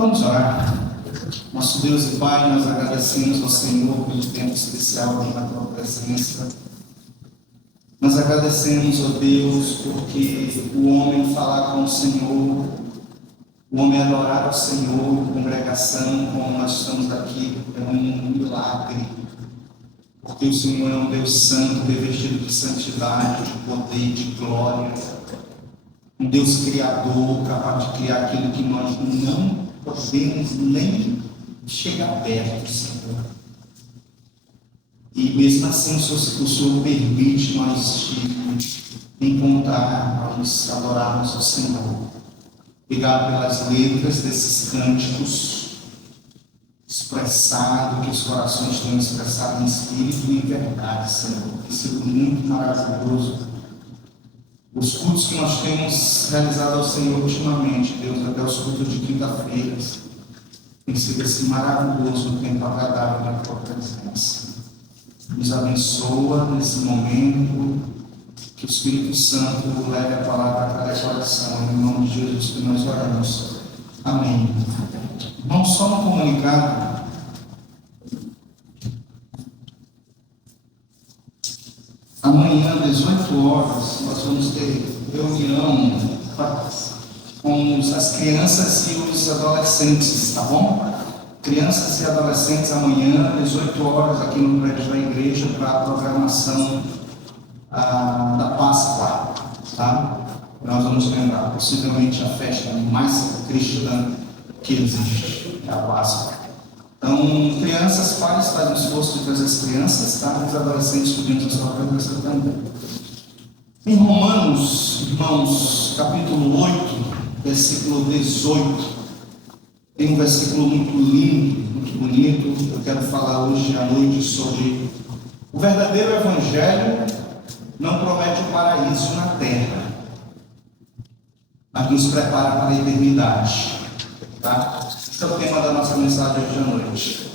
Vamos orar. Nosso Deus e Pai, nós agradecemos ao Senhor pelo tempo especial aqui na Tua presença. Nós agradecemos, ó Deus, porque o homem falar com o Senhor, o homem adorar ao Senhor, congregação, como nós estamos aqui, é um milagre. Porque o Senhor é um Deus santo, revestido de santidade, de poder, de glória. Um Deus criador, capaz de criar aquilo que nós não podemos nem chegar perto, Senhor. E mesmo assim, o Senhor permite nós te encontrar, nós adorarmos ao Senhor. Obrigado pelas letras desses cânticos, expressado, que os corações tenham expressado em espírito e em verdade, Senhor. Tem sido muito maravilhoso. Os cultos que nós temos realizado ao Senhor ultimamente, Deus, até os cultos de quinta-feiras, tem sido assim maravilhoso, um tempo agradável na Tua presença. Nos abençoa nesse momento, que o Espírito Santo leve a palavra a cada coração, em nome de Jesus que nós oramos. Amém. Vamos só no comunicado. Amanhã, às 18 horas, nós vamos ter reunião com as crianças e os adolescentes, tá bom? Crianças e adolescentes amanhã, às 18 horas, aqui no prédio da igreja, para a programação da Páscoa, tá? Nós vamos lembrar, possivelmente, a festa mais cristã que existe, é a Páscoa. Então, crianças, pais, fazem um esforço de trazer as crianças, tá? Os adolescentes pedindo a sua presença também. Em Romanos, irmãos, capítulo 8, versículo 18, tem um versículo muito lindo, muito bonito. Eu quero falar hoje à noite sobre o verdadeiro evangelho não promete o paraíso na terra, mas nos prepara para a eternidade, tá? Esse é o tema da nossa mensagem hoje à noite.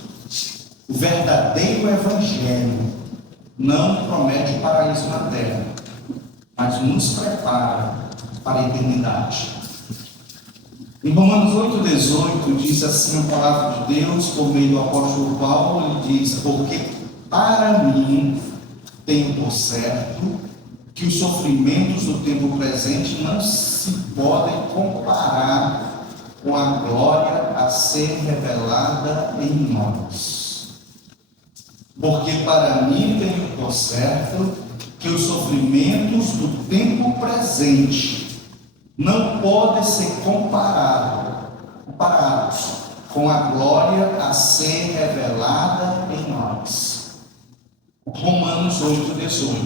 O verdadeiro evangelho não promete o paraíso na terra, mas nos prepara para a eternidade. Em Romanos 8,18 diz assim a palavra de Deus, por meio do apóstolo Paulo, ele diz: porque para mim tenho por certo que os sofrimentos do tempo presente não se podem comparar com a glória a ser revelada em nós. Porque para mim tenho por certo que os sofrimentos do tempo presente não podem ser comparados com a glória a ser revelada em nós. Romanos 8,18,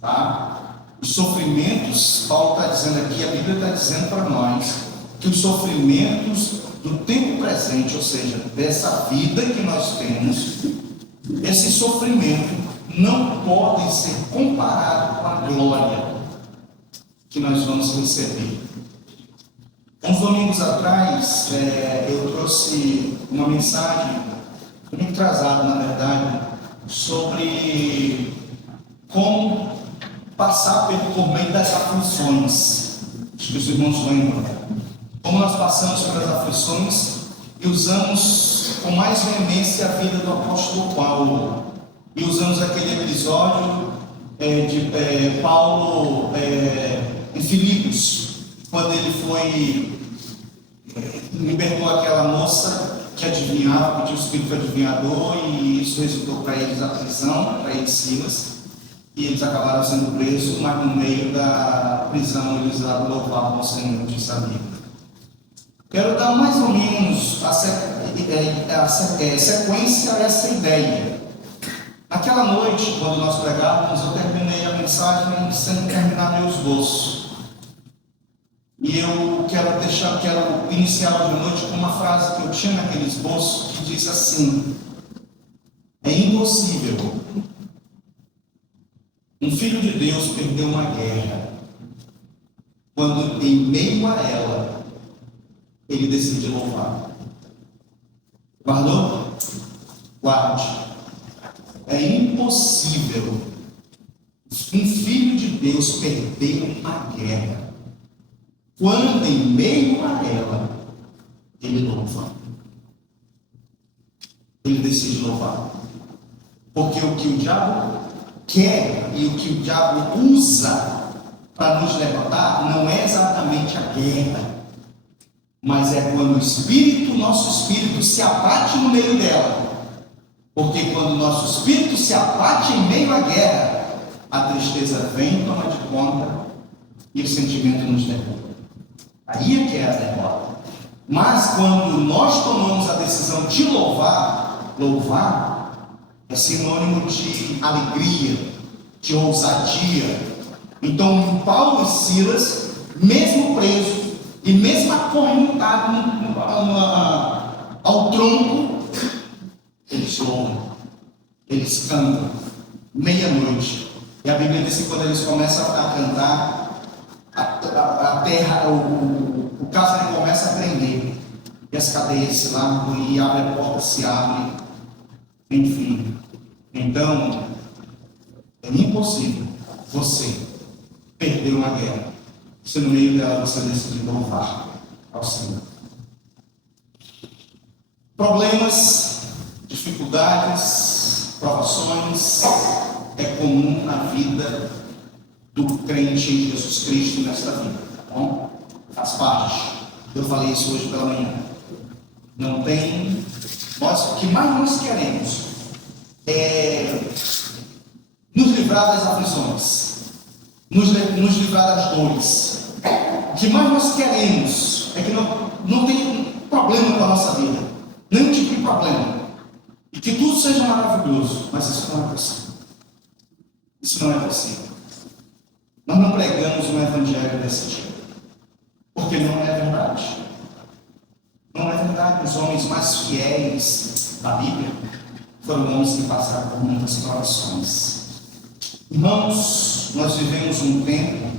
tá? Os sofrimentos, Paulo está dizendo aqui, a Bíblia está dizendo para nós, que os sofrimentos do tempo presente, ou seja, dessa vida que nós temos, esse sofrimento não podem ser comparados com a glória que nós vamos receber. Uns domingos atrás, eu trouxe uma mensagem, muito atrasada na verdade, sobre como passar por meio das aflições. Acho que os irmãos lembram. Como nós passamos pelas aflições e usamos com mais veemência a vida do apóstolo Paulo. E usamos aquele episódio de Paulo em Filipos, quando ele libertou aquela moça que adivinhava, que tinha o espírito adivinhador, e isso resultou para eles a prisão, para eles Silas, e eles acabaram sendo presos, mas no meio da prisão eles louvavam ao Senhor, diz a Bíblia. Quero dar mais ou menos a sequência a essa ideia. Naquela noite, quando nós pregávamos, eu terminei a mensagem sem terminar meu esboço. E eu quero iniciar hoje à noite com uma frase que eu tinha naquele esboço, que diz assim: é impossível um filho de Deus perder uma guerra quando em meio a ela ele decide louvar. Guardou? Guarde. É impossível um filho de Deus perder uma guerra quando em meio a ela ele louva. Ele decide louvar. Porque o que o diabo quer e o que o diabo usa para nos levantar não é exatamente a guerra, mas é quando o espírito, nosso espírito, se abate no meio dela. Porque quando o nosso espírito se abate em meio à guerra, a tristeza vem, toma de conta e o sentimento nos derruba. Aí é que é a derrota. Mas quando nós tomamos a decisão de louvar, louvar é sinônimo de alegria, de ousadia. Então Paulo e Silas, mesmo preso e mesmo acorrentado ao tronco, eles louvam, eles cantam, meia-noite. E a Bíblia diz que quando eles começam a cantar, a terra, o cárcere começa a tremer, e as cadeias se largam, e a porta se abre, enfim. Então, é impossível você perder uma guerra, se no meio dela você decidir louvar ao Senhor. Problemas, dificuldades, provações, é comum na vida do crente em Jesus Cristo nesta vida, tá bom? Faz parte. Eu falei isso hoje pela manhã. Não tem. O que mais nós queremos é nos livrar das aflições, nos livrar das dores. O que mais nós queremos é que não tem problema com a nossa vida, nenhum tipo de problema, e que tudo seja maravilhoso, mas isso não é possível. Isso não é possível. Nós não pregamos um evangelho desse tipo, porque não é verdade. Não é verdade. Os homens mais fiéis da Bíblia foram homens que passaram por muitas provações. Irmãos, nós vivemos um tempo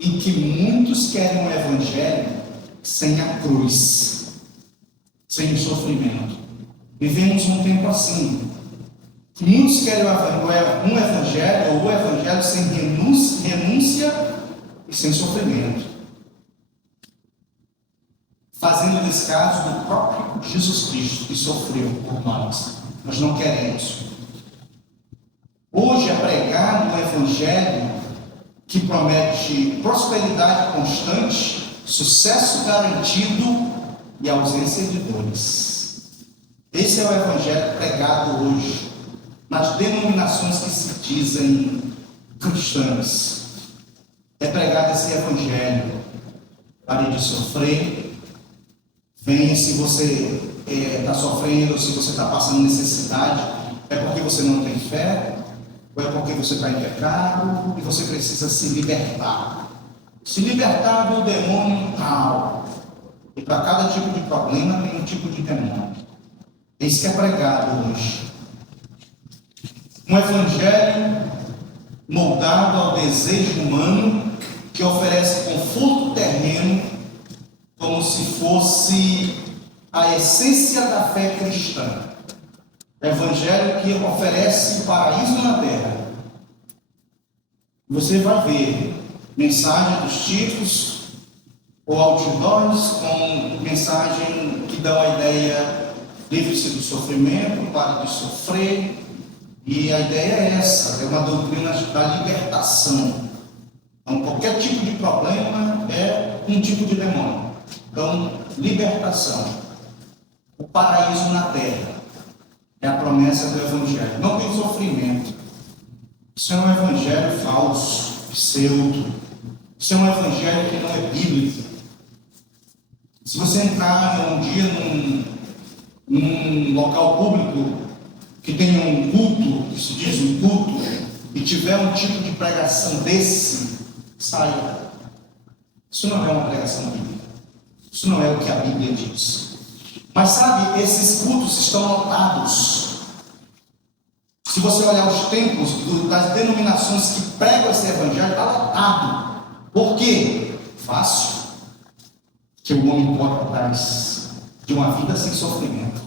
em que muitos querem um evangelho sem a cruz, sem o sofrimento. Vivemos um tempo assim. Muitos querem um evangelho, ou o evangelho sem renúncia e sem sofrimento, fazendo descaso do próprio Jesus Cristo que sofreu por nós. Nós não queremos. Hoje é pregar um evangelho que promete prosperidade constante, sucesso garantido e ausência de dores. Esse é o evangelho pregado hoje nas denominações que se dizem cristãs. É pregado esse evangelho. Pare de sofrer. Venha, se você está sofrendo, se você está passando necessidade, é porque você não tem fé, ou é porque você está em pecado e você precisa se libertar. Se libertar do demônio tal. E para cada tipo de problema tem um tipo de demônio. É isso que é pregado hoje. Um evangelho moldado ao desejo humano, que oferece conforto terreno, como se fosse a essência da fé cristã. Evangelho que oferece paraíso na terra. Você vai ver mensagem dos tipos ou outdoors com mensagem que dão a ideia: livre-se do sofrimento, pare de sofrer. E a ideia é essa, é uma doutrina da libertação. Então, qualquer tipo de problema é um tipo de demônio. Então, libertação. O paraíso na terra é a promessa do evangelho. Não tem sofrimento. Isso é um evangelho falso, pseudo. Isso é um evangelho que não é bíblico. Se você entrar um dia num local público que tenha um culto, que se diz um culto, e tiver um tipo de pregação desse, saia. Isso não é uma pregação bíblica. Isso não é o que a Bíblia diz. Mas sabe, esses cultos estão lotados. Se você olhar os templos das denominações que pregam esse evangelho, está lotado. Por quê? Fácil. Que o homem pode atrás de uma vida sem sofrimento,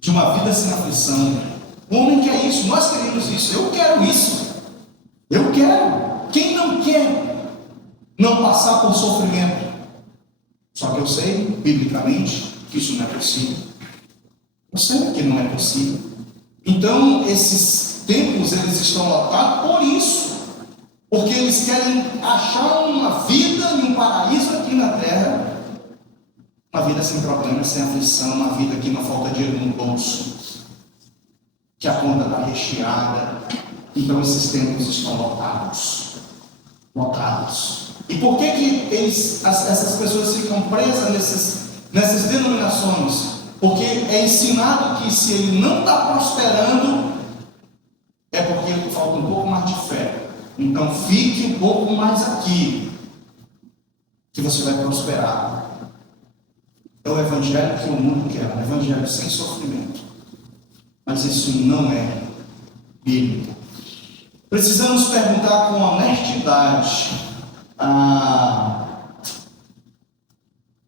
de uma vida sem aflição. O homem quer isso, nós queremos isso, eu quero isso. Eu quero. Quem não quer não passar por sofrimento? Só que eu sei, biblicamente, que isso não é possível. Eu sei que não é possível. Então, esses templos, eles estão lotados por isso. Porque eles querem achar uma vida e um paraíso aqui na terra. Uma vida sem problemas, sem aflição, uma vida que não falta dinheiro no bolso, que a conta está recheada. Então esses templos estão lotados. Lotados. E por que essas pessoas ficam presas nessas denominações? Porque é ensinado que se ele não está prosperando, é porque falta um pouco mais de fé. Então fique um pouco mais aqui, que você vai prosperar. É o evangelho que o mundo quer, um evangelho sem sofrimento. Mas isso não é bíblico. Precisamos perguntar com honestidade,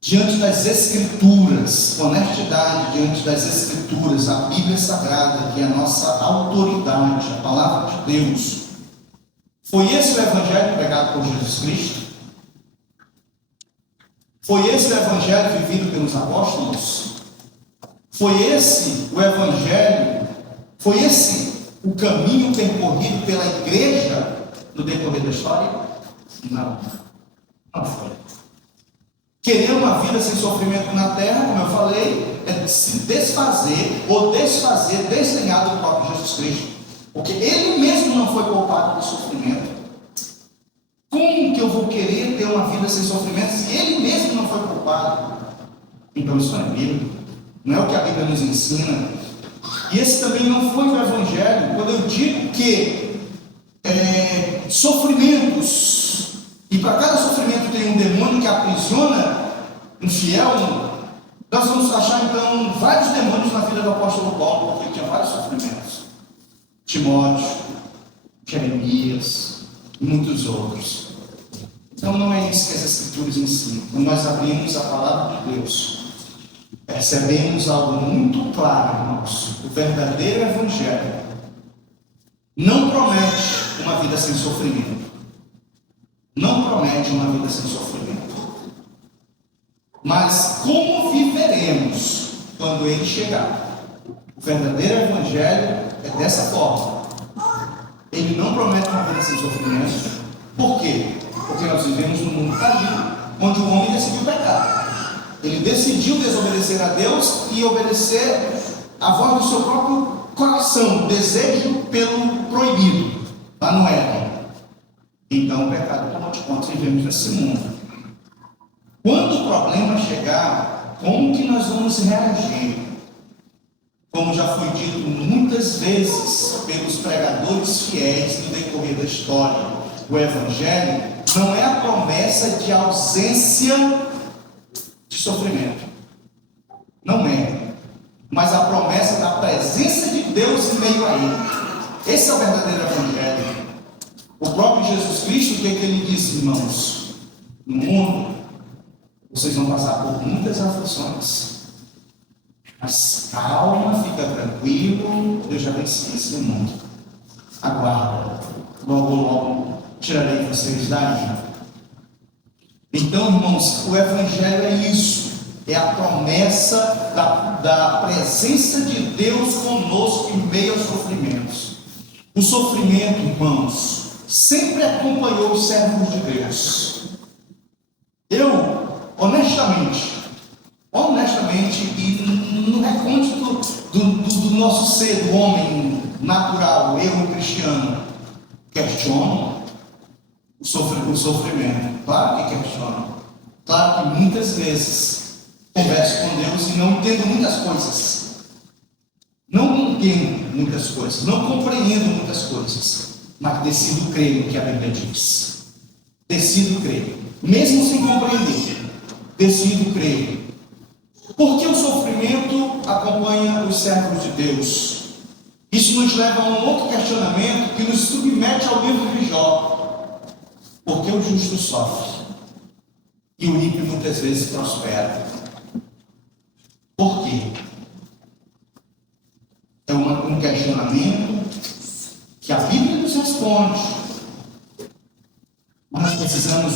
diante das Escrituras, honestidade diante das Escrituras, a Bíblia Sagrada, que é a nossa autoridade, a palavra de Deus. Foi esse o evangelho pregado por Jesus Cristo? Foi esse o evangelho vivido pelos apóstolos? Foi esse o evangelho? Foi esse o caminho percorrido pela igreja no decorrer da história? Não. Não foi. Querer uma vida sem sofrimento na terra, como eu falei, é se desfazer ou desdenhar do próprio Jesus Cristo. Porque ele mesmo não foi poupado do sofrimento. Como que eu vou querer ter uma vida sem sofrimento se ele mesmo não foi poupado? Então isso não é bíblico. Não é o que a Bíblia nos ensina. E esse também não foi o evangelho. Quando eu digo que sofrimentos, e para cada sofrimento tem um demônio que aprisiona um fiel, nós vamos achar então vários demônios na vida do apóstolo Paulo, porque ele tinha vários sofrimentos. Timóteo, Jeremias e muitos outros. Então não é isso que as Escrituras ensinam. Quando nós abrimos a palavra de Deus, percebemos algo muito claro, irmãos. O verdadeiro evangelho não promete uma vida sem sofrimento. Não promete uma vida sem sofrimento. Mas como viveremos quando ele chegar? O verdadeiro evangelho é dessa forma. Ele não promete uma vida sem sofrimento. Por quê? Porque nós vivemos num mundo caído, onde o homem decidiu pecar. Ele decidiu desobedecer a Deus e obedecer à voz do seu próprio coração, desejo pelo proibido. Lá no Éden. Então o pecado tomou de conta, vivemos nesse mundo. Quando o problema chegar, como que nós vamos reagir? Como já foi dito muitas vezes pelos pregadores fiéis no decorrer da história, o evangelho não é a promessa de ausência de sofrimento. Não é. Mas a promessa da presença de Deus em meio a ele. Esse é o verdadeiro evangelho. O próprio Jesus Cristo, o que ele disse, irmãos? No mundo, vocês vão passar por muitas aflições. Mas calma, fica tranquilo, eu já venci esse mundo. Aguarda, logo tirarei vocês daí. Então, irmãos, o evangelho é isso. É a promessa da presença de Deus conosco em meio aos sofrimentos. O sofrimento, irmãos, sempre acompanhou os servos de Deus. Eu, honestamente, e no recôndito do nosso ser, do homem natural, eu cristiano, questiono o sofrimento. Claro que questiono. Claro que muitas vezes converso com Deus e não entendo muitas coisas. Não entendo muitas coisas, não compreendo muitas coisas, mas decido crer no que a Bíblia diz. Decido crer, mesmo sem compreender. Decido crer. Porque o sofrimento acompanha os servos de Deus. Isso nos leva a um outro questionamento que nos submete ao livro de Jó. Por que o justo sofre e o ímpio muitas vezes prospera? Por quê? É um questionamento que a Bíblia nos responde. Mas nós precisamos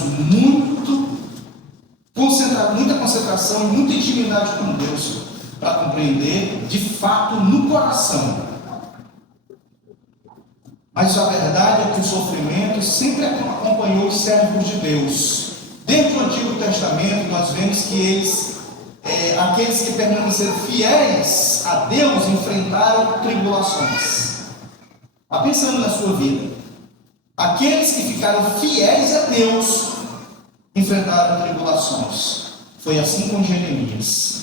muita concentração e muita intimidade com Deus para compreender de fato no coração. Mas a verdade é que o sofrimento sempre acompanhou os servos de Deus. Desde o Antigo Testamento nós vemos que aqueles que permaneceram fiéis a Deus enfrentaram tribulações. Vá pensando na sua vida. Aqueles que ficaram fiéis a Deus enfrentaram tribulações. Foi assim com Jeremias.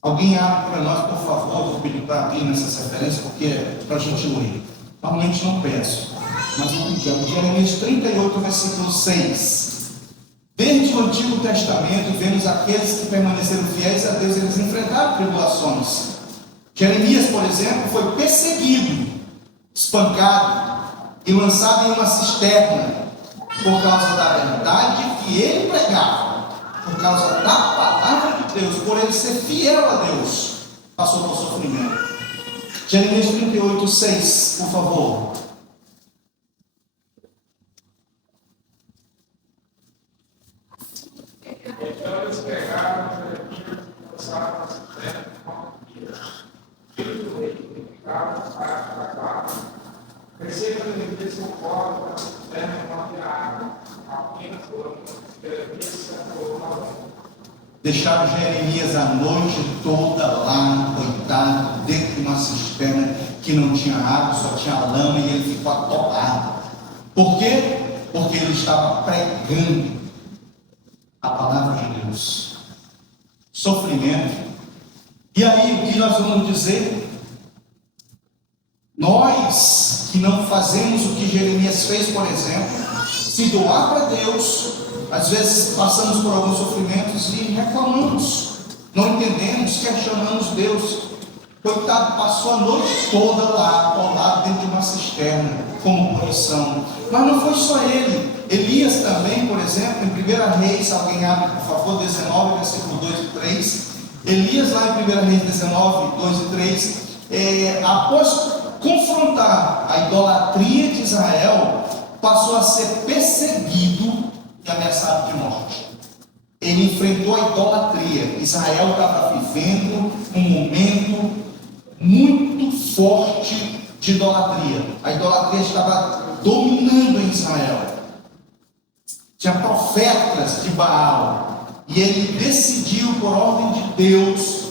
Alguém abre para nós, por favor, vou pedir para abrir nessas referências, porque é para a gente ler. Normalmente não peço, mas eu pedi. Jeremias 38, versículo 6. Desde o Antigo Testamento, vemos aqueles que permaneceram fiéis a Deus, eles enfrentaram tribulações. Jeremias, por exemplo, foi perseguido, espancado e lançado em uma cisterna por causa da verdade que ele pregava, por causa da palavra de Deus, por ele ser fiel a Deus, passou por sofrimento. Jeremias 38, 6, por favor. Então eles pegaram Jeremias e lançaram na cisterna com dias. Filhos do rei ficaram para cá. Receba Jeremias com fora da cisterna com a água. Apenas foram Jeremias sentou na lama. Deixaram Jeremias a noite toda lá, coitado, dentro de uma cisterna que não tinha água, só tinha lama, e ele ficou atolado. Por quê? Porque ele estava pregando a palavra de Deus. Sofrimento. E aí, o que nós vamos dizer? Nós que não fazemos o que Jeremias fez, por exemplo, se doar para Deus, às vezes passamos por alguns sofrimentos e reclamamos, não entendemos, questionamos Deus. Coitado, passou a noite toda lá, atolado dentro de uma cisterna, como punição. Mas não foi só ele. Elias também, por exemplo, em 1 Reis, alguém abre, por favor, 19, versículo 2 e 3. Elias, lá em 1 Reis 19, 2 e 3, após confrontar a idolatria de Israel, passou a ser perseguido e ameaçado de morte. Ele enfrentou a idolatria. Israel estava vivendo um momento muito forte de idolatria. A idolatria estava dominando em Israel. Tinha profetas de Baal. E ele decidiu, por ordem de Deus,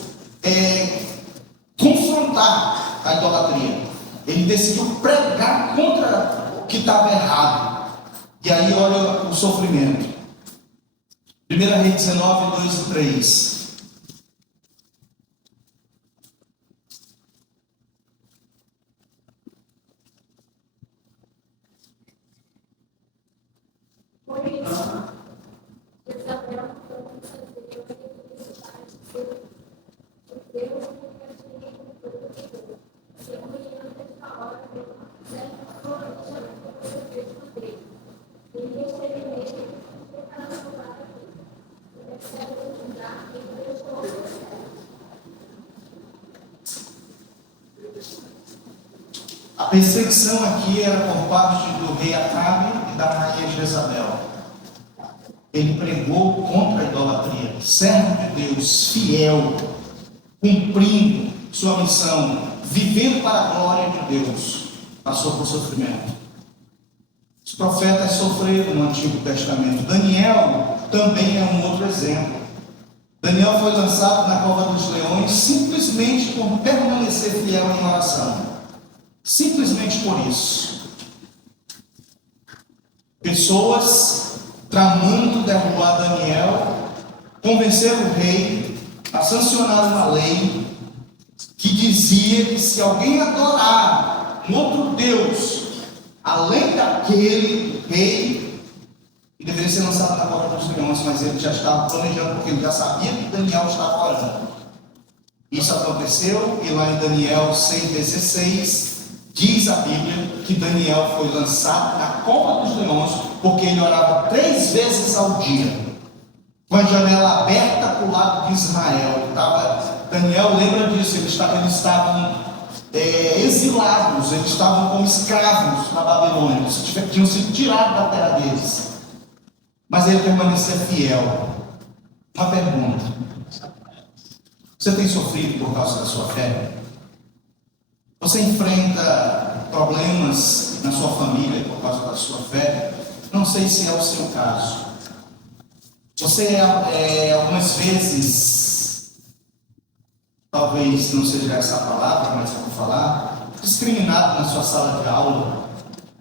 confrontar a idolatria. Ele decidiu pregar contra o que estava errado. E aí olha o sofrimento. 1 Reis 19, 2 e 3. A perseguição aqui era por parte do rei Acabe e da rainha Jezabel. Ele pregou contra a idolatria, servo de Deus, fiel, cumprindo sua missão, vivendo para a glória de Deus, passou por sofrimento. Os profetas sofreram no Antigo Testamento. Daniel também é um outro exemplo. Daniel foi lançado na cova dos leões simplesmente por permanecer fiel em oração. Simplesmente por isso. Pessoas tramando derrubar Daniel, convenceram o rei a sancionar uma lei que dizia que se alguém adorar um outro Deus, além daquele rei, deveria ser lançado na cova dos leões, mas ele já estava planejando, porque ele já sabia que Daniel estava orando. Isso aconteceu, e lá em Daniel 6,16, diz a Bíblia que Daniel foi lançado na cova dos leões, porque ele orava 3 vezes ao dia, com a janela aberta para o lado de Israel. Daniel lembra disso, eles estavam exilados, eles estavam como escravos na Babilônia, eles tinham sido tirados da terra deles, mas ele permanecia fiel. Uma pergunta: você tem sofrido por causa da sua fé? Você enfrenta problemas na sua família por causa da sua fé? Não sei se é o seu caso. Você algumas vezes, talvez não seja essa a palavra, mas eu vou falar, discriminado na sua sala de aula,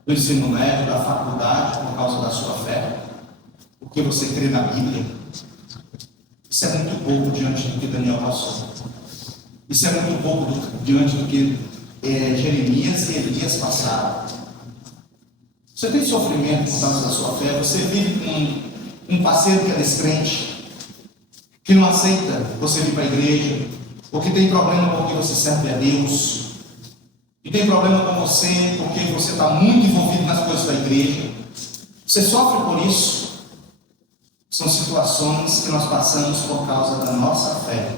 do ensino médio, da faculdade, por causa da sua fé, porque você crê na Bíblia. Isso é muito pouco diante do que Daniel passou. Isso é muito pouco diante do que Jeremias e Elias passaram. Você tem sofrimento por causa da sua fé? Você vive com um parceiro que é descrente, que não aceita você vir para a igreja, ou que tem problema porque você serve a Deus, que tem problema com você porque você está muito envolvido nas coisas da igreja. Você sofre por isso. São situações que nós passamos por causa da nossa fé.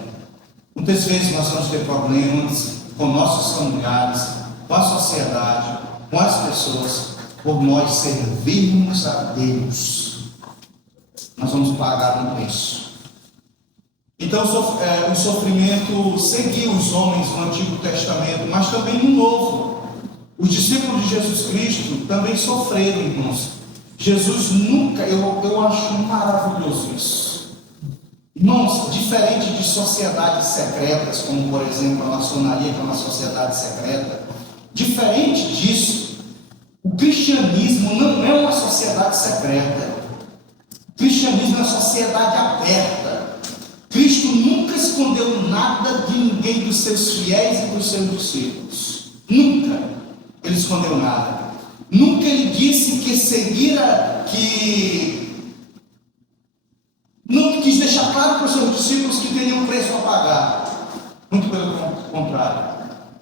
Muitas vezes nós vamos ter problemas com nossos familiares, com a sociedade, com as pessoas, por nós servirmos a Deus. Nós vamos pagar um preço. Então o sofrimento seguiu os homens no Antigo Testamento, mas também no Novo. Os discípulos de Jesus Cristo também sofreram, irmãos. Jesus nunca, eu acho maravilhoso isso. Irmãos, diferente de sociedades secretas, como por exemplo a maçonaria, que é uma sociedade secreta, diferente disso, o cristianismo não é uma sociedade secreta. O cristianismo é uma sociedade aberta. Cristo nunca escondeu nada de ninguém dos seus fiéis e dos seus discípulos. Nunca ele escondeu nada. Nunca ele disse não quis deixar claro para os seus discípulos que teriam um preço a pagar. Muito pelo contrário.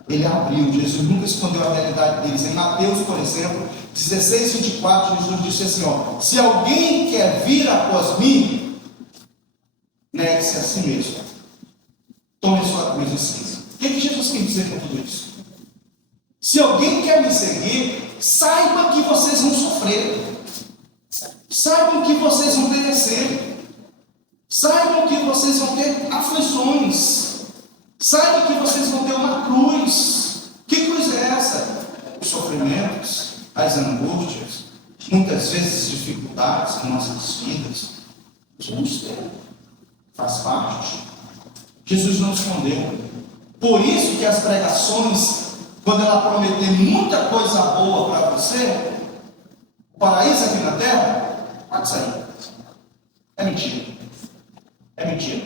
Ele abriu. Jesus nunca escondeu a realidade deles. Em Mateus, por exemplo, 16:24, Jesus disse assim: se alguém quer vir após mim, negue-se a si mesmo. Tome sua cruz e siga. O que Jesus quer dizer com tudo isso? Se alguém quer me seguir, saiba que vocês vão sofrer. Saibam que vocês vão perecer. Saibam que vocês vão ter aflições. Saibam que vocês vão ter uma cruz. Que cruz é essa? Os sofrimentos, as angústias, muitas vezes dificuldades em nossas vidas. Vamos ter. Faz parte. Jesus não escondeu. Por isso que as pregações, quando ela prometer muita coisa boa para você, o paraíso aqui na terra, pode sair. É mentira. É mentira.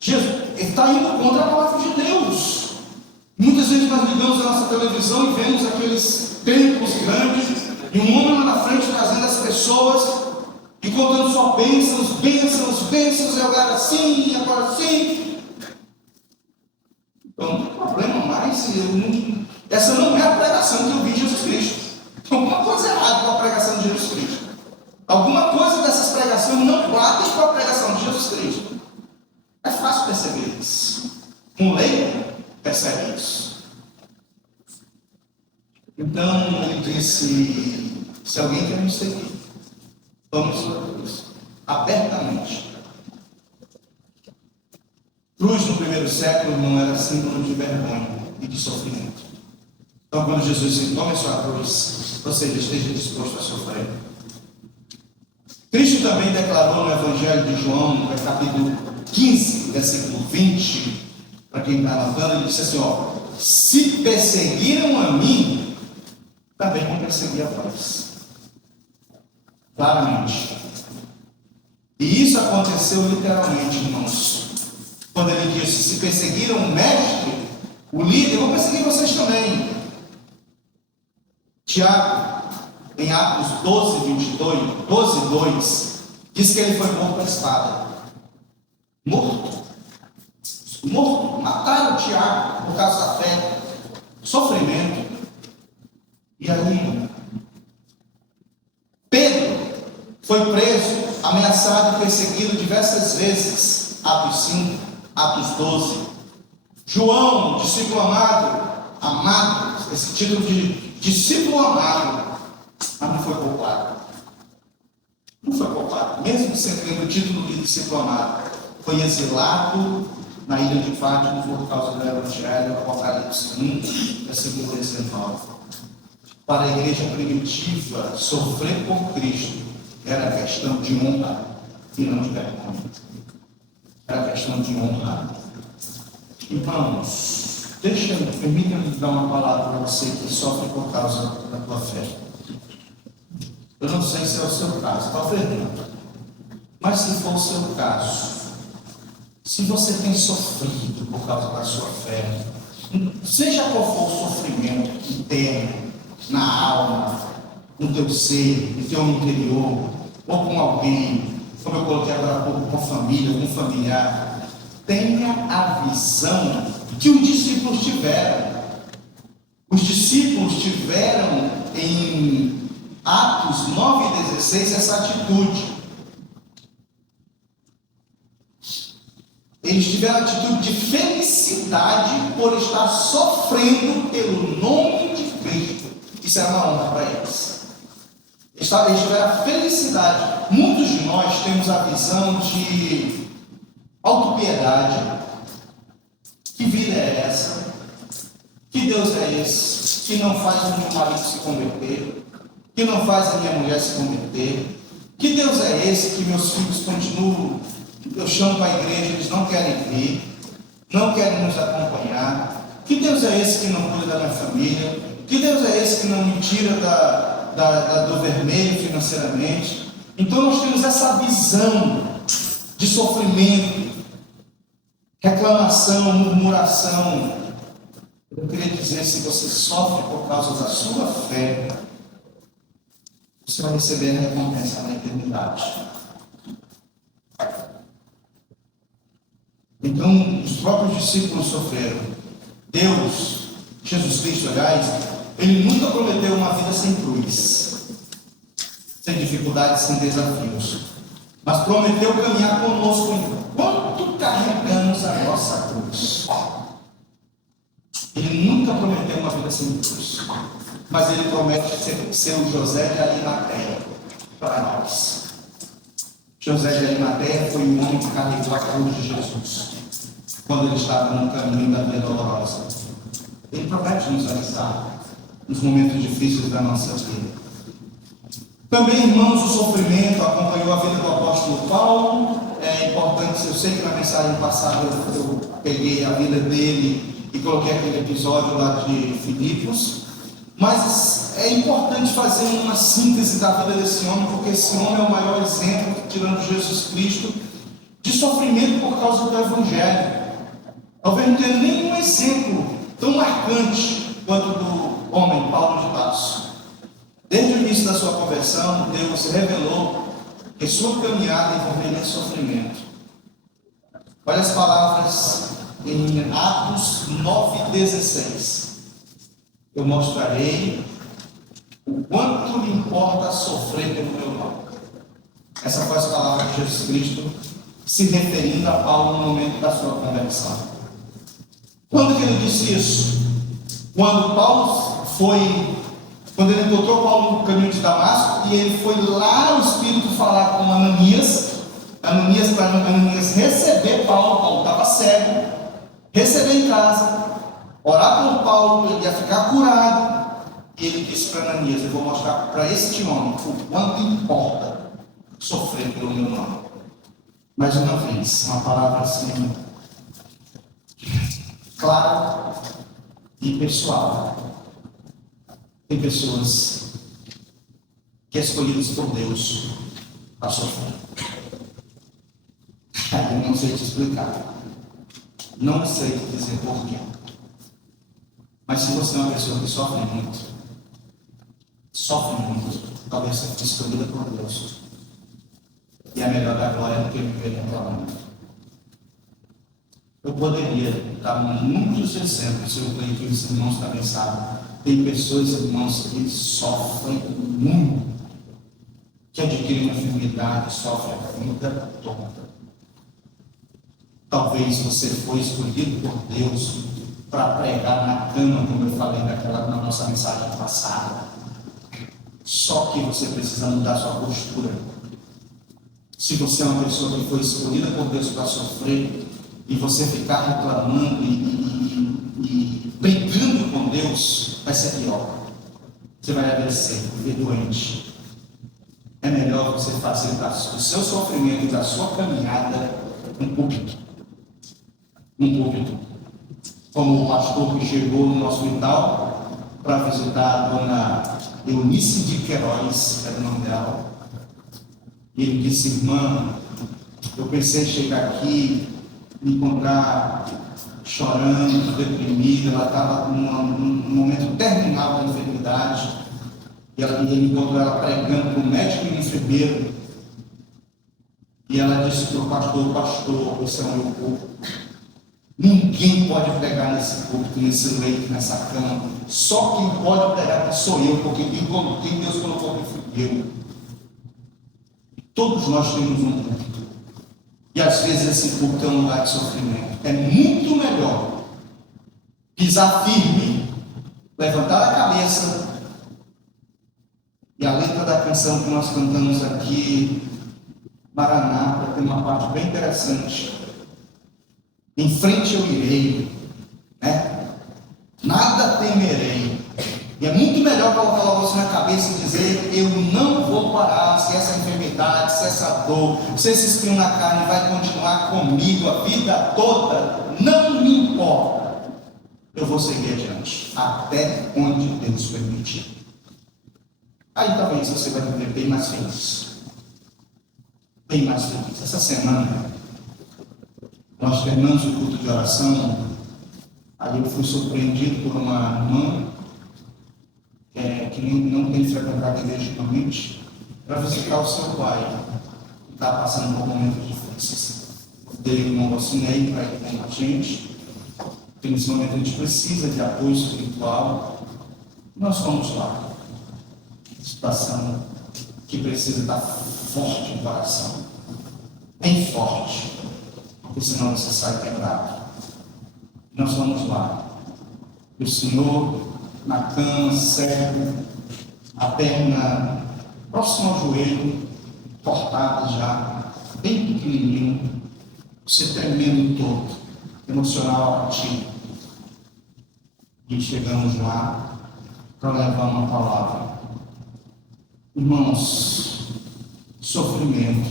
Jesus está indo contra a palavra de Deus. Muitas vezes nós ligamos a nossa televisão e vemos aqueles templos grandes, e um homem lá na frente trazendo as pessoas e contando só bênçãos, e agora assim, e agora assim. Então não tem problema mais. Essa não é a pregação que eu vi de Jesus Cristo. Alguma coisa errada com a pregação de Jesus Cristo. Alguma coisa dessas pregações não batem com a pregação de Jesus Cristo. É fácil perceber isso. Um leigo percebe isso. Então ele disse: se alguém quer me seguir, vamos sua cruz, abertamente. Cruz no primeiro século não era símbolo de vergonha e de sofrimento. Então quando Jesus disse: tome sua cruz, você esteja disposto a sofrer. Cristo também declarou no Evangelho de João, no capítulo 15, versículo 20, para quem está anotando, ele disse assim: se perseguiram a mim, também vão perseguir a vós. Claramente. E isso aconteceu literalmente, irmãos. Quando ele disse: se perseguiram o mestre, o líder, eu vou perseguir vocês também. Tiago, em Atos 12:2, diz que ele foi morto à espada. Morto. Mataram Tiago por causa da fé. Sofrimento. E aí, Pedro foi preso, ameaçado e perseguido diversas vezes. Atos 5, Atos 12. João, discípulo amado, esse título de discípulo amado, mas não foi poupado. Não foi poupado. mesmo sem ter o título de discipulado, foi exilado na ilha de Fátima por causa do Evangelho, Apocalipse 1, versículo 19. Para a igreja primitiva, sofrer por Cristo era questão de honra e não de vergonha. Era questão de honra. Irmãos, permita-me dar uma palavra para você que sofre por causa da tua fé. Eu não sei se é o seu caso, talvez não. Mas se for o seu caso, se você tem sofrido por causa da sua fé, seja qual for o sofrimento interno, na alma, no teu ser, no teu interior, ou com alguém, como eu coloquei agora há pouco, com família, com familiar, tenha a visão que os discípulos tiveram. Os discípulos tiveram em Atos 9,16 essa atitude. Eles tiveram a atitude de felicidade por estar sofrendo pelo nome de Cristo. Isso era uma honra para eles. Eles tiveram a felicidade. Muitos de nós temos a visão de autopiedade. Que vida é essa? Que Deus é esse? Que não faz o meu marido se converter? Que não faz a minha mulher se converter? Que Deus é esse que meus filhos continuam? Eu chamo para a igreja, eles não querem vir, não querem nos acompanhar. Que Deus é esse que não cuida da minha família? Que Deus é esse que não me tira do vermelho financeiramente? Então nós temos essa visão de sofrimento, reclamação, murmuração. Eu queria dizer, se você sofre por causa da sua fé, você vai receber a recompensa na eternidade. Então, os próprios discípulos sofreram. Deus, Jesus Cristo, aliás, Ele nunca prometeu uma vida sem cruz, sem dificuldades, sem desafios, mas prometeu caminhar conosco enquanto carregamos a nossa cruz. Ele nunca prometeu uma vida sem cruz, mas Ele promete ser o José de Arimateia para nós. José de Arimateia foi o homem que carregou a cruz de Jesus quando ele estava no caminho da vida dolorosa. Ele promete nos ajudar nos momentos difíceis da nossa vida. Também, irmãos, o sofrimento acompanhou a vida do apóstolo Paulo. É importante, eu sei que na mensagem passada eu peguei a vida dele e coloquei aquele episódio lá de Filipos, mas é importante fazer uma síntese da vida desse homem, porque esse homem é o maior exemplo, tirando Jesus Cristo, de sofrimento por causa do Evangelho. Talvez não tenha nenhum exemplo tão marcante quanto do homem Paulo de Tarso. Desde o início da sua conversão, Deus revelou que sua caminhada envolveria sofrimento. Olha as palavras em Atos 9,16. Eu mostrarei o quanto lhe importa sofrer pelo meu nome. Essa foi as palavras de Jesus Cristo se referindo a Paulo no momento da sua conversão. Quando que ele disse isso? Quando ele encontrou Paulo no caminho de Damasco, e ele foi lá no Espírito falar com Ananias para Ananias receber Paulo. Paulo estava cego, receber em casa, orar por Paulo, ele ia ficar curado. E ele disse para Ananias: eu vou mostrar para este homem o quanto importa sofrer pelo meu nome. Mais uma vez, uma palavra assim, clara e pessoal. Tem pessoas que é escolhidas por Deus para sofrer. Eu não sei te explicar, não sei te dizer porquê. Mas se você é uma pessoa que sofre muito, talvez você foi escolhida por Deus. E a melhor da glória é do que viver reclamando. Eu poderia dar muitos exemplos, eu creio que os irmãos também sabem. Tem pessoas, irmãos, que sofrem muito, que adquirem uma enfermidade, sofrem a vida toda. Talvez você foi escolhido por Deus para pregar na cama, como eu falei na nossa mensagem passada. Só que você precisa mudar sua postura. Se você é uma pessoa que foi escolhida por Deus para sofrer, e você ficar reclamando e brigando com Deus, vai ser pior. Você vai adoecer, viver doente. É melhor você fazer do seu sofrimento e da sua caminhada um púlpito. Um púlpito. Como o pastor que chegou no hospital para visitar a dona Eunice de Queiroz, era o nome dela. E ele disse: irmã, eu pensei em chegar aqui, me encontrar chorando, deprimida. Ela estava num momento terminal da enfermidade. E ele encontrou ela pregando para o médico e o enfermeiro. E ela disse para o pastor: pastor, esse é o meu corpo. Ninguém pode pregar nesse corpo, nesse leito, nessa cama. Só quem pode pregar sou eu, porque quem Deus colocou aqui fui eu. Todos nós temos um culto. E às vezes esse culto é um lugar de sofrimento. É muito melhor pisar firme, levantar a cabeça. E a letra da canção que nós cantamos aqui, Maranata, tem uma parte bem interessante. Em frente eu irei, né? Nada temerei. E é muito melhor colocar logo isso na cabeça e dizer: eu não vou parar. Se essa enfermidade, se essa dor, se esse espinho na carne vai continuar comigo a vida toda, não me importa. Eu vou seguir adiante, até onde Deus permitir. Aí talvez você vai viver bem mais feliz. Bem mais feliz. Essa semana nós terminamos o culto de oração. Aí eu fui surpreendido por uma irmã que não tem frequentado a igreja ultimamente, para visitar o seu pai, que está passando por momentos difíceis. Dei um negocinei para ir com a gente, porque nesse momento a gente precisa de apoio espiritual. Nós fomos lá. Situação que precisa estar forte no coração, bem forte, porque senão você sai quebrado. Nós vamos lá. O Senhor na cama, cego, a perna próxima ao joelho, cortada já, bem pequenininho, você tremendo todo, emocional abatido. E chegamos lá para levar uma palavra. Irmãos, sofrimento.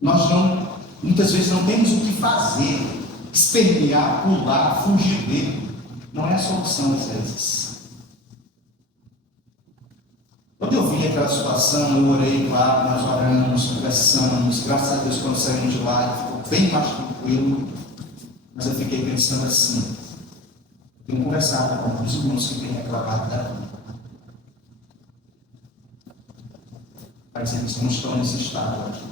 Nós muitas vezes não temos o que fazer. Espernear, pular, fugir dele, não é a solução às vezes. Quando eu vi aquela situação, eu orei lá, nós oramos, conversamos. Graças a Deus, quando saímos de lá, ele ficou bem mais tranquilo. Mas eu fiquei pensando assim: tenho conversado com os irmãos que têm reclamado da vida. Mas eles não estão nesse estado aqui.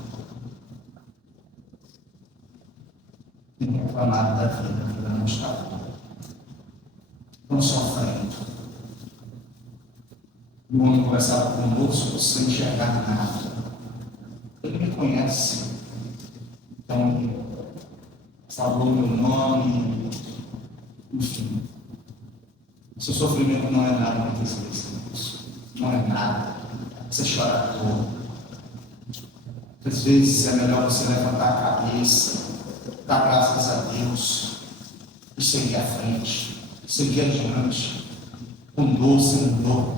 Tem reclamado da vida, a vida não está boa. Estão sofrendo. O homem conversava conosco sem enxergar nada. Ele me conhece. Então, falou meu nome, enfim. Seu sofrimento não é nada muitas vezes. Não é nada. Você chora à toa. Às vezes é melhor você levantar a cabeça, dar graças a Deus e seguir à frente, seguir adiante, com dor, sem dor.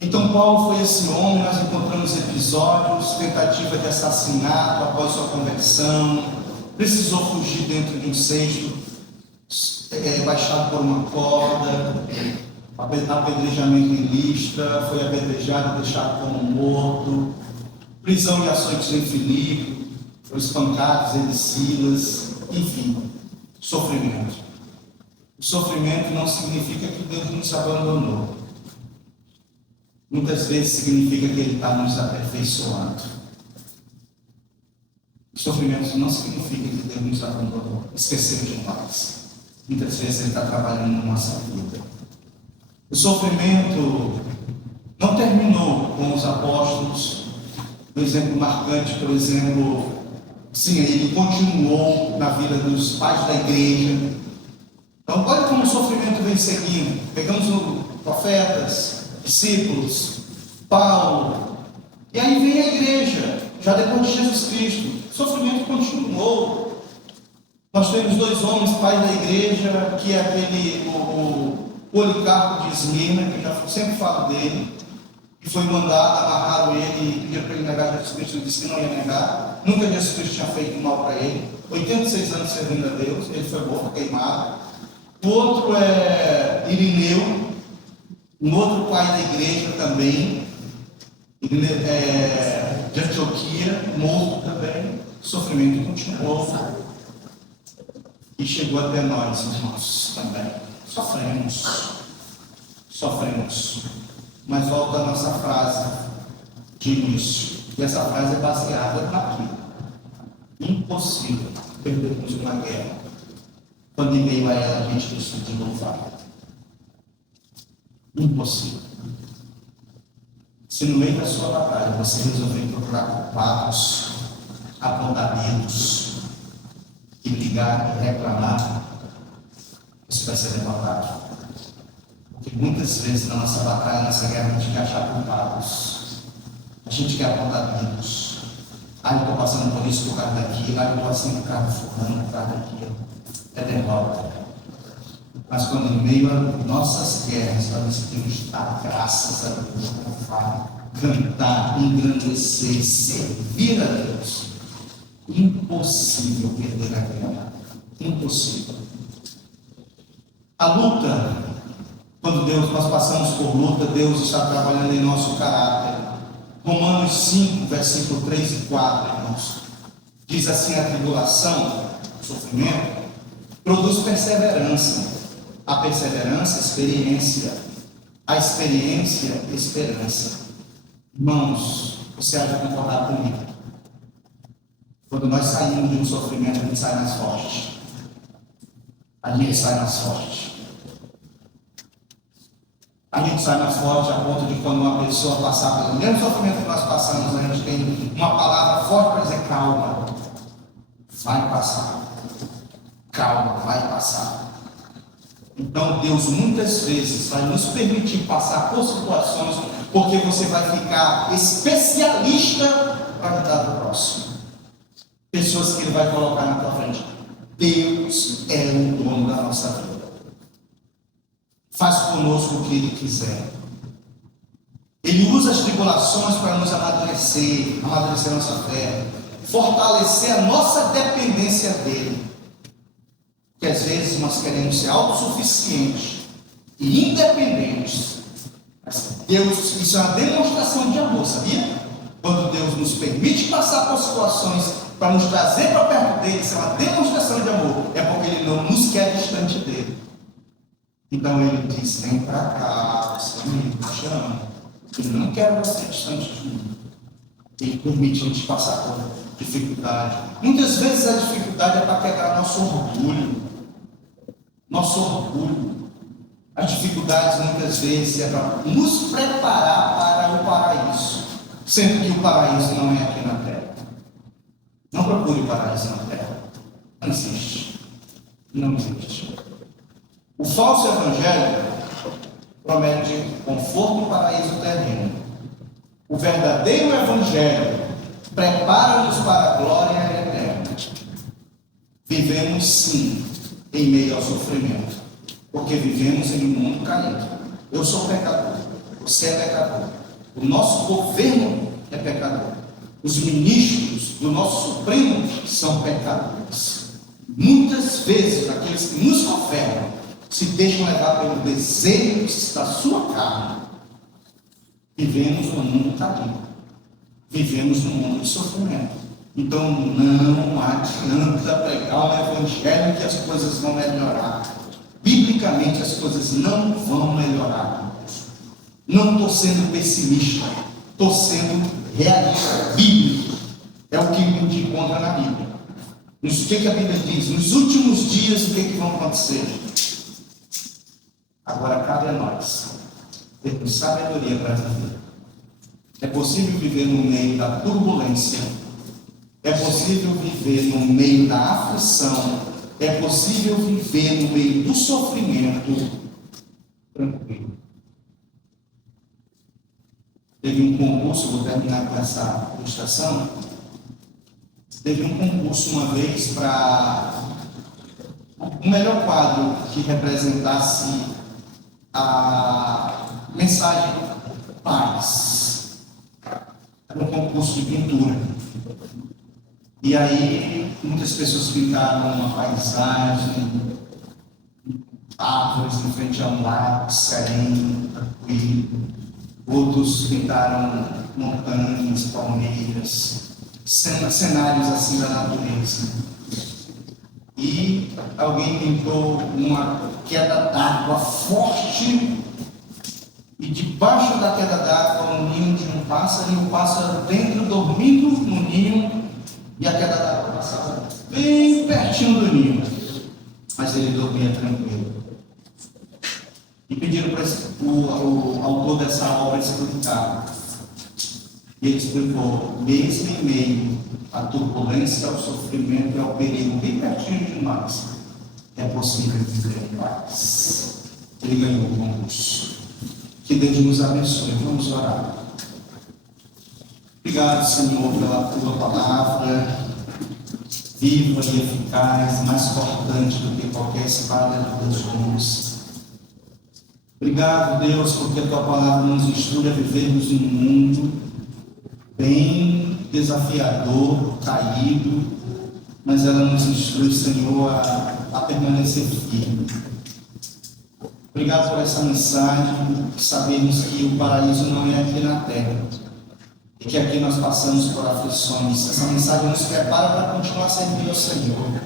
Então Paulo foi esse homem. Nós encontramos episódios, tentativa de assassinato após sua conversão, precisou fugir dentro de um cesto, baixado por uma corda, apedrejamento em Listra, foi apedrejado e deixado como morto, prisão de açoites em Filipe, foi espancados em Silas, enfim, sofrimento. O sofrimento não significa que Deus nos abandonou. Muitas vezes significa que Ele está nos aperfeiçoando. O sofrimento não significa que Deus nos abandonou, esqueceu de nós. Muitas vezes Ele está trabalhando na nossa vida. O sofrimento não terminou com os apóstolos. Um exemplo marcante, por exemplo, sim, ele continuou na vida dos pais da igreja. Então, olha como o sofrimento vem seguindo. Pegamos os profetas, discípulos, Paulo. E aí vem a igreja, já depois de Jesus Cristo. O sofrimento continuou. Nós temos 2 homens, pais da igreja, que é aquele, o Policarpo de Esmirna, que eu já sempre falo dele, que foi mandado, amarraram ele e pediram para ele negar Jesus Cristo. Ele disse que não ia negar. Nunca Jesus Cristo tinha feito mal para ele. 86 anos servindo a Deus, ele foi morto, queimado. O outro é Irineu, um outro pai da igreja também, de Antioquia, morto também. O sofrimento continuou e chegou até nós, irmãos, também. Sofremos. Mas volta a nossa frase de início, e essa frase é baseada aqui. Impossível perdermos uma guerra quando em meio a ela a gente decide louvar. Impossível. Se no meio da sua batalha você resolver procurar culpados, apontar dedos e brigar e reclamar, você vai ser derrotado. Porque muitas vezes na nossa batalha, na nossa guerra, a gente quer achar culpados, a gente quer apontar dedos. Eu estou passando por isso por causa daquilo, eu estou assim por causa do fulano, por causa daquilo. É derrota. Mas quando em meio a nossas guerras, nós temos dar graças a Deus, cantar, engrandecer, servir a Deus, impossível perder a guerra. Impossível. A luta, quando nós passamos por luta, Deus está trabalhando em nosso caráter. Romanos 5, versículo 3 e 4, irmãos, diz assim: a tribulação, o sofrimento, produz perseverança, a perseverança, experiência, a experiência, esperança. Irmãos, você há de concordar comigo? Quando nós saímos de um sofrimento, a gente sai mais forte. A gente sai mais forte. A gente sai mais forte a ponto de quando uma pessoa passar pelo mesmo sofrimento que nós passamos, a gente tem uma palavra forte para dizer: calma, vai passar. Calma, vai passar. Então Deus muitas vezes vai nos permitir passar por situações, porque você vai ficar especialista para ajudar o próximo. Pessoas que Ele vai colocar na tua frente. Deus é o dono da nossa vida. Faz conosco o que Ele quiser. Ele usa as tribulações para nos amadurecer nossa fé, fortalecer a nossa dependência dEle. Porque às vezes nós queremos ser autossuficientes e independentes. Mas Deus, isso é uma demonstração de amor, sabia? Quando Deus nos permite passar por situações para nos trazer para perto dele, isso é uma demonstração de amor. É porque Ele não nos quer distante dele. Então Ele diz: vem para cá, você me chama. Ele não quer você distante de mim. Ele permite a gente passar por dificuldade. Muitas vezes a dificuldade é para quebrar nosso orgulho. Nosso orgulho. As dificuldades muitas vezes é para nos preparar para o paraíso. Sendo que o paraíso não é aqui na terra. Não procure o paraíso na terra. Não existe. Não existe. O falso evangelho promete conforto e paraíso terreno. O verdadeiro evangelho prepara-nos para a glória eterna. Vivemos sim em meio ao sofrimento, porque vivemos em um mundo caído. Eu sou pecador, você é pecador, o nosso governo é pecador, os ministros do nosso Supremo são pecadores. Muitas vezes aqueles que nos governam se deixam levar pelo desejo da sua carne. Vivemos num mundo caído, vivemos num mundo de sofrimento. Então não adianta pregar o evangelho que as coisas vão melhorar. Biblicamente as coisas não vão melhorar. Não estou sendo pessimista, estou sendo realista, bíblico. É o que a gente encontra na Bíblia. O que a Bíblia diz? Nos últimos dias o que vão acontecer? Agora cabe a nós termos sabedoria para viver. É possível viver no meio da turbulência. É possível viver no meio da aflição. É possível viver no meio do sofrimento tranquilo. Teve um concurso, vou terminar com essa ilustração. Teve um concurso uma vez para o melhor quadro que representasse a mensagem paz. Era um concurso de pintura. E aí muitas pessoas pintaram uma paisagem, árvores em frente a um lago sereno, tranquilo. Outros pintaram montanhas, palmeiras, cenários assim da natureza. E alguém pintou uma queda d'água forte, e debaixo da queda d'água um ninho de um pássaro, e o pássaro dentro dormindo no ninho, e a queda d'água passava bem pertinho do ninho, mas ele dormia tranquilo. E pediram para o autor dessa obra explicar. E ele explicou: mesmo em meio à turbulência, ao sofrimento e ao perigo, bem pertinho de nós, é possível viver em paz. Ele ganhou o concurso. Que Deus nos abençoe. Vamos orar. Obrigado, Senhor, pela tua palavra, viva e eficaz, mais cortante do que qualquer espada de Deus luz. Obrigado, Deus, porque a tua palavra nos instrui a vivermos num mundo bem desafiador, caído, mas ela nos instrui, Senhor, a permanecer firme. Obrigado por essa mensagem, sabemos que o paraíso não é aqui na terra, e que aqui nós passamos por aflições. Essa mensagem nos prepara para continuar servindo ao Senhor.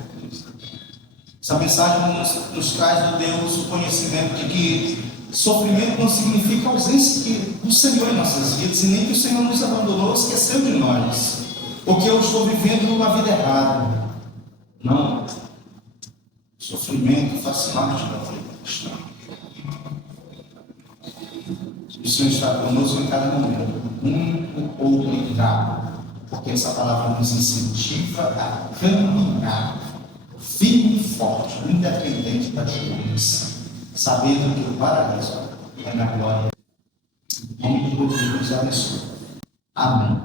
Essa mensagem nos traz do Deus o conhecimento de que sofrimento não significa ausência do Senhor em nossas vidas, e nem que o Senhor nos abandonou, esqueceu de nós, porque eu estou vivendo uma vida errada. Não. Sofrimento faz parte da vida cristã. O Senhor está conosco em cada momento, outro em cada, porque essa palavra nos incentiva a caminhar firme e forte, independente das coisas, sabendo que o paraíso é na glória. Em nome de Jesus, nos abençoe. Amém.